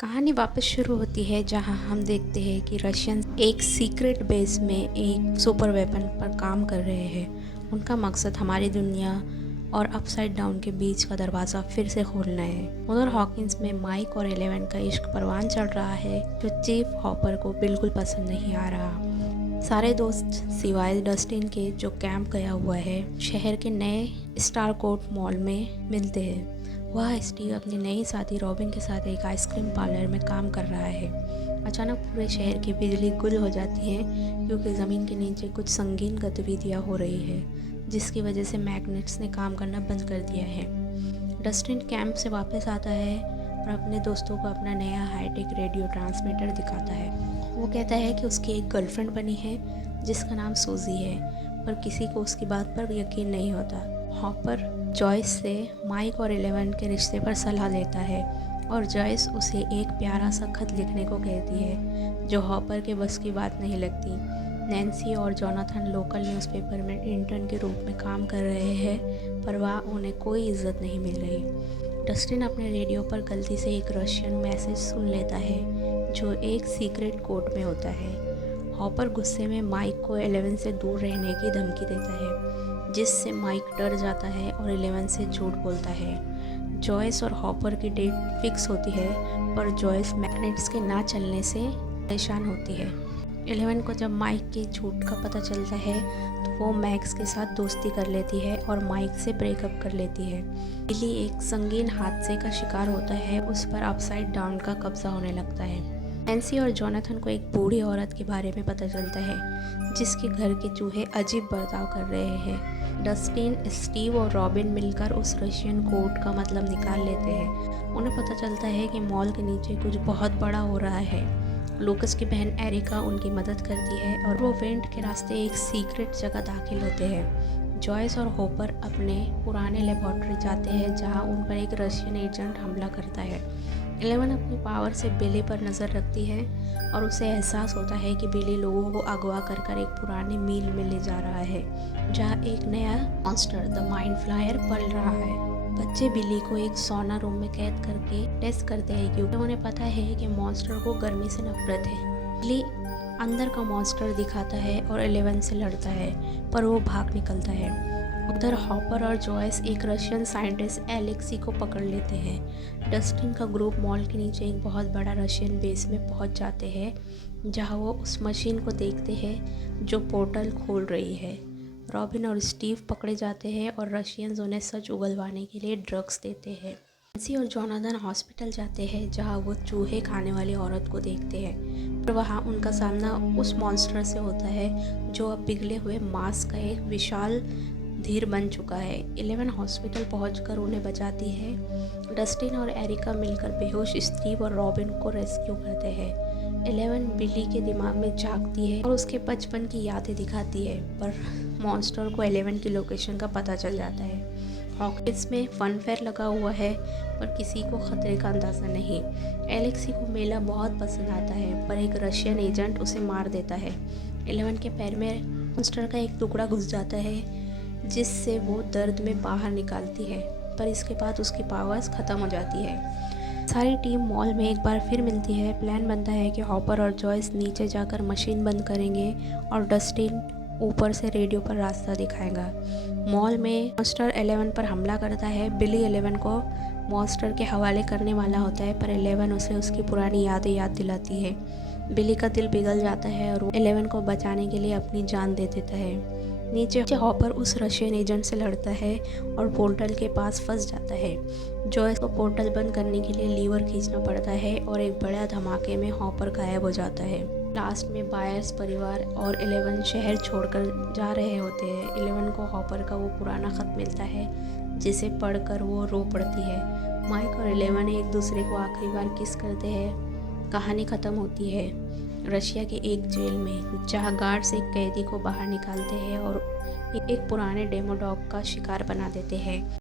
कहानी वापस शुरू होती है जहां हम देखते हैं कि रशियन एक सीक्रेट बेस में एक सुपर वेपन पर काम कर रहे हैं। उनका मकसद हमारी दुनिया और अपसाइड डाउन के बीच का दरवाज़ा फिर से खोलना है। उधर हॉकिंस में माइक और इलेवन का इश्क परवान चढ़ रहा है जो चीफ हॉपर को बिल्कुल पसंद नहीं आ रहा। सारे दोस्त सिवाय डस्टिन के जो कैंप गया हुआ है शहर के नए स्टारकोर्ट मॉल में मिलते हैं। वह स्टीव अपनी नई साथी रॉबिन के साथ एक आइसक्रीम पार्लर में काम कर रहा है। अचानक पूरे शहर की बिजली गुल हो जाती है क्योंकि ज़मीन के नीचे कुछ संगीन गतिविधियाँ हो रही है जिसकी वजह से मैग्नेट्स ने काम करना बंद कर दिया है। डस्टिन कैंप से वापस आता है और अपने दोस्तों को अपना नया हाईटेक रेडियो ट्रांसमीटर दिखाता है। वो कहता है कि उसकी एक गर्लफ्रेंड बनी है जिसका नाम सूजी है, पर किसी को उसकी बात पर यकीन नहीं होता। हॉपर जॉयस से माइक और इलेवन के रिश्ते पर सलाह लेता है और जॉयस उसे एक प्यारा सा खत लिखने को कहती है जो हॉपर के बस की बात नहीं लगती। नैन्सी और जोनाथन लोकल न्यूज़पेपर में इंटर्न के रूप में काम कर रहे हैं पर वह उन्हें कोई इज्जत नहीं मिल रही। डस्टिन अपने रेडियो पर गलती से एक रशियन मैसेज सुन लेता है जो एक सीक्रेट कोड में होता है। हॉपर गुस्से में माइक को इलेवन से दूर रहने की धमकी देता है जिससे माइक डर जाता है और इलेवन से झूठ बोलता है। जॉयस और हॉपर की डेट फिक्स होती है पर जॉयस मैग्नेट्स के ना चलने से परेशान होती है। इलेवन को जब माइक के झूठ का पता चलता है तो वो मैक्स के साथ दोस्ती कर लेती है और माइक से ब्रेकअप कर लेती है। बिली एक संगीन हादसे का शिकार होता है, उस पर अपसाइड डाउन का कब्जा होने लगता है। नैन्सी और जोनाथन को एक बूढ़ी औरत के बारे में पता चलता है जिसके घर के चूहे अजीब बर्ताव कर रहे हैं। डस्टिन, स्टीव और रॉबिन मिलकर उस रशियन कोड का मतलब निकाल लेते हैं। उन्हें पता चलता है कि मॉल के नीचे कुछ बहुत बड़ा हो रहा है। लूकस की बहन एरिका उनकी मदद करती है और वो वेंट के रास्ते एक सीक्रेट जगह दाखिल होते हैं। जॉयस और हॉपर अपने पुराने लेबोरेटरी जाते हैं जहां उन पर एक रशियन एजेंट हमला करता है। इलेवन अपनी पावर से बिली पर नज़र रखती है और उसे एहसास होता है कि बिली लोगों को अगवा कर एक पुराने मील में ले जा रहा है जहाँ एक नया मॉन्स्टर द माइंड फ्लायर पल रहा है। बच्चे बिली को एक सोना रूम में कैद करके टेस्ट करते हैं क्योंकि उन्हें पता है कि मॉन्स्टर को गर्मी से नफरत है। बिली अंदर का मॉन्स्टर दिखाता है और इलेवन से लड़ता है पर वो भाग निकलता है। उधर हॉपर और जॉयस एक रशियन साइंटिस्ट एलेक्सी को पकड़ लेते हैं। डस्टिन का ग्रुप मॉल के नीचे एक बहुत बड़ा रशियन बेस में पहुंच जाते हैं जहां वो उस मशीन को देखते हैं जो पोर्टल खोल रही है। रॉबिन और स्टीव पकड़े जाते हैं और रशियंस उन्हें सच उगलवाने के लिए ड्रग्स देते हैं। नैन्सी और जोनाथन हॉस्पिटल जाते हैं जहां वो चूहे खाने वाली औरत को देखते हैं पर वहां उनका सामना उस मॉन्स्टर से होता है जो अब पिघले हुए मांस का एक विशाल धीर बन चुका है। इलेवन हॉस्पिटल पहुंचकर उन्हें बचाती है। डस्टिन और एरिका मिलकर बेहोश स्टीव और रॉबिन को रेस्क्यू करते हैं। इलेवन बिली के दिमाग में झांकती है और उसके बचपन की यादें दिखाती है पर मॉन्स्टर को इलेवन की लोकेशन का पता चल जाता है। हॉकिंस में फन फेयर लगा हुआ है पर किसी को खतरे का अंदाज़ा नहीं। एलेक्सी को मेला बहुत पसंद आता है पर एक रशियन एजेंट उसे मार देता है। इलेवन के पैर में मॉन्स्टर का एक टुकड़ा घुस जाता है जिससे वो दर्द में बाहर निकालती है पर इसके बाद उसकी पावर्स ख़त्म हो जाती है। सारी टीम मॉल में एक बार फिर मिलती है। प्लान बनता है कि हॉपर और जॉयस नीचे जाकर मशीन बंद करेंगे और डस्टिन ऊपर से रेडियो पर रास्ता दिखाएगा। मॉल में मॉन्स्टर 11 पर हमला करता है। बिली 11 को मॉन्स्टर के हवाले करने वाला होता है पर 11 उसे उसकी पुरानी यादें याद दिलाती है। बिली का दिल पिघल जाता है और वो 11 को बचाने के लिए अपनी जान दे देता है। नीचे हॉपर उस रशियन एजेंट से लड़ता है और पोर्टल के पास फंस जाता है। जॉयस को पोर्टल बंद करने के लिए लीवर खींचना पड़ता है और एक बड़ा धमाके में हॉपर गायब हो जाता है। लास्ट में बायर्स परिवार और इलेवन शहर छोड़कर जा रहे होते हैं। इलेवन को हॉपर का वो पुराना खत मिलता है जिसे पढ़कर वो रो पड़ती है। माइक और इलेवन एक दूसरे को आखिरी बार किस करते हैं। कहानी ख़त्म होती है रशिया के एक जेल में जहां गार्ड्स एक कैदी को बाहर निकालते हैं और एक पुराने डेमो डॉग का शिकार बना देते हैं।